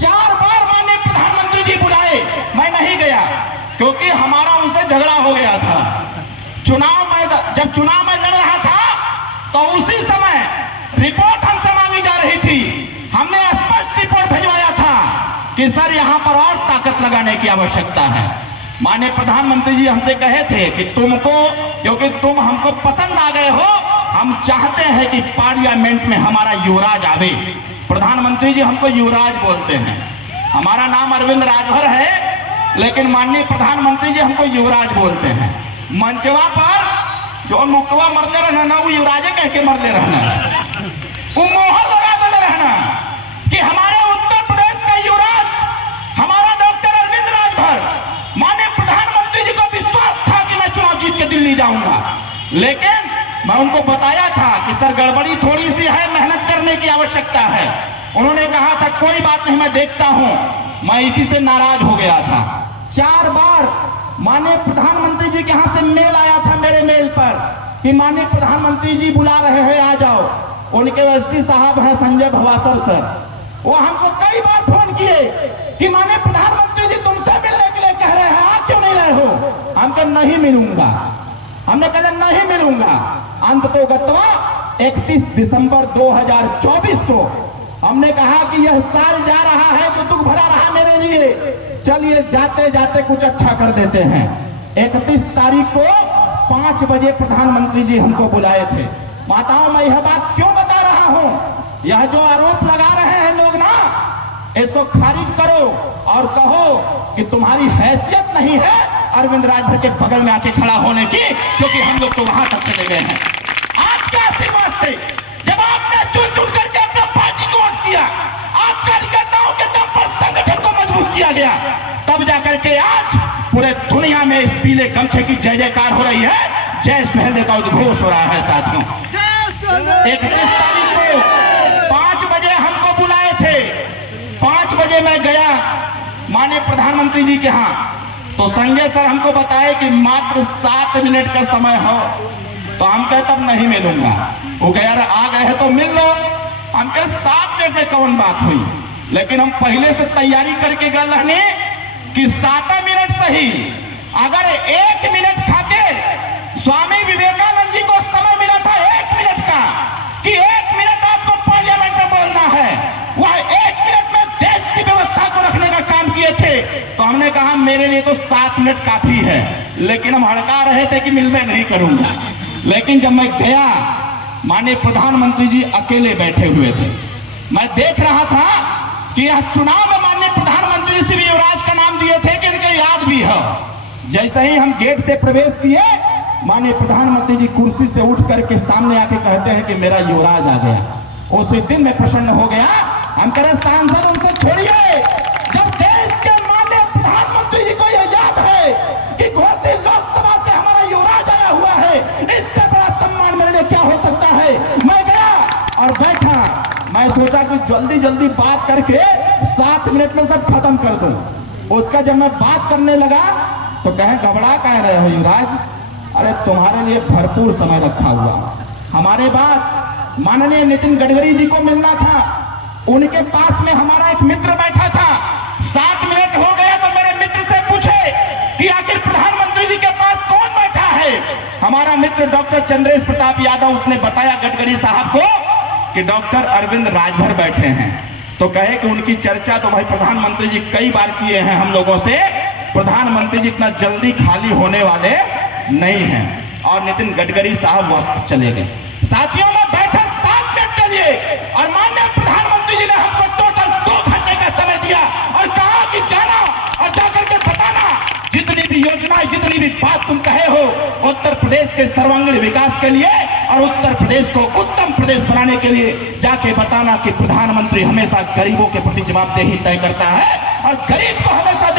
4 बार माननीय प्रधानमंत्री जी बुलाए, मैं नहीं गया क्योंकि हमारा उनसे झगड़ा हो गया था। जब चुनाव में लड़ रहा था तो उसी समय रिपोर्ट हमसे मांगी जा रही थी। हमने स्पष्ट रिपोर्ट भिजवाया था कि सर यहां पर और ताकत लगाने की आवश्यकता है। माननीय प्रधानमंत्री जी हमसे कहे थे कि तुमको, क्योंकि तुम हमको पसंद आ गए हो, हम चाहते हैं कि पार्लियामेंट में हमारा युवराज आवे। प्रधानमंत्री जी हमको युवराज बोलते हैं, हमारा नाम अरविंद राजभर है, लेकिन माननीय प्रधानमंत्री जी हमको युवराज बोलते हैं। मंचवा पर जो मुकवा मरते रहना ना, वो युवराजे कह के मरते रहना, वो मोहर लगा देते रहना कि हमारे उत्तर प्रदेश का युवराज हमारा डॉक्टर अरविंद राजभर। माननीय प्रधानमंत्री जी को विश्वास था कि मैं चुनाव जीत के दिल्ली जाऊंगा, लेकिन मैं उनको बताया था कि सर गड़बड़ी थोड़ी सी है, मेहनत करने की आवश्यकता है। उन्होंने कहा था कोई बात नहीं, मैं देखता हूं। मैं इसी से नाराज हो गया था। 4 बार माननीय प्रधानमंत्री जी के यहां से मेल आया था मेरे मेल पर कि माननीय प्रधानमंत्री जी बुला रहे हैं, आ जाओ। उनके एसपी साहब हैं संजय भवासर सर, वो हमको कई बार फोन किए कि माननीय प्रधानमंत्री जी तुमसे मिलने के लिए कह रहे हैं, आप क्यों नहीं रहे हो? हम कहा नहीं मिलूंगा, हमने कहा नहीं मिलूंगा। अंत तो गतवा 31 दिसंबर 2024 को हमने कहा कि यह साल जा रहा है तो दुख भरा रहा मेरे लिए, चलिए जाते जाते कुछ अच्छा कर देते हैं। 31 तारीख को 5 बजे प्रधानमंत्री जी हमको बुलाए थे। माताओं, मैं यह बात क्यों बता रहा हूं, यह जो आरोप लगा रहे हैं लोग ना, इसको खारिज करो और कहो कि तुम्हारी हैसियत नहीं है अरविंद राजभर के बगल में आके खड़ा होने की, क्योंकि हम लोग तो वहां तक चले गए हैं। आपके आशीर्वाद से जब आपने चुन चुन करके अपना पार्टी को वोट किया, आप कार्यकर्ताओं के दम पर संगठन को मजबूत किया गया, तब जाकर के आज पूरे दुनिया में इस पीले गमछे की जय जयकार हो रही है, जय सुहेलदेव का उद्घोष हो रहा है। साथियों, 31 तारीख को 5 बजे हमको बुलाए थे। 5 बजे मैं गया माननीय प्रधानमंत्री जी के यहाँ, तो संजय सर हमको बताए कि मात्र 7 मिनट का समय हो, तो हम कहे तब नहीं मिलूंगा। वो कह यार आ गए हैं तो मिल लो। हम कहे 7 मिनट में कौन बात हुई, लेकिन हम पहले से तैयारी करके गए रहने कि 7 मिनट सही, अगर 1 मिनट खातिर स्वामी विवेकानंद जी को समय मिला था 1 मिनट का कि 1 मिनट आपको पार्लियामेंट में बोलना है, वह 1 मिनट में देश की व्यवस्था को रखने का काम किए थे, तो हमने कहा मेरे लिए तो 7 मिनट काफी है। लेकिन हम हड़का रहे थे कि मिल में नहीं करूंगा। लेकिन जब मैं गया, माननीय प्रधानमंत्री जी अकेले बैठे हुए थे। मैं देख रहा था कि यह चुनाव में माननीय प्रधानमंत्री जी श्री युवराज का नाम दिए थे कि इनके याद भी है। जैसे ही हम गेट से प्रवेश किए, माननीय प्रधानमंत्री जी कुर्सी से उठ करके सामने आके कहते हैं कि मेरा युवराज आ गया। उसी दिन मैं प्रसन्न हो गया। हम कह रहे सांसद उनसे छोड़िए, जब देश के माननीय प्रधानमंत्री जी को यह याद है कि घोसी लोकसभा से हमारा युवराज आया हुआ है, इससे बड़ा सम्मान मेरे लिए क्या हो सकता है। मैं गया और बैठा, मैं सोचा कि जल्दी जल्दी बात करके 7 मिनट में सब खत्म कर दूं। उसका जब मैं बात करने लगा तो कहे घबरा कह रहे हो युवराज, अरे तुम्हारे लिए भरपूर समय रखा हुआ। हमारे बाद माननीय नितिन गडकरी जी को मिलना था, उनके पास में हमारा एक मित्र बैठा था। 7 मिनट हो गया तो मेरे मित्र से पूछे कि आखिर प्रधानमंत्री जी के पास कौन बैठा है। हमारा मित्र डॉक्टर चंद्रेश प्रताप यादव, उसने बताया गडकरी साहब को कि डॉक्टर अरविंद राजभर बैठे हैं। तो कहे कि उनकी चर्चा तो भाई प्रधानमंत्री जी कई बार किए हैं हम लोगों से, प्रधानमंत्री जी इतना जल्दी खाली होने वाले नहीं हैं। और नितिन गडकरी साहब वापस चले गए। साथियों में बैठे 7 मिनट के लिए और माननीय प्रधानमंत्री जी ने हमको टोटल 2 घंटे का समय दिया और कहा कि जाना और जाकर के बताना जितनी भी योजनाएं, जितनी भी बात तुम कहे हो उत्तर प्रदेश के सर्वांगीण विकास के लिए और उत्तर प्रदेश को उत्तम प्रदेश बनाने के लिए, जाके बताना कि प्रधानमंत्री हमेशा गरीबों के प्रति जवाबदेही तय करता है और गरीब को हमेशा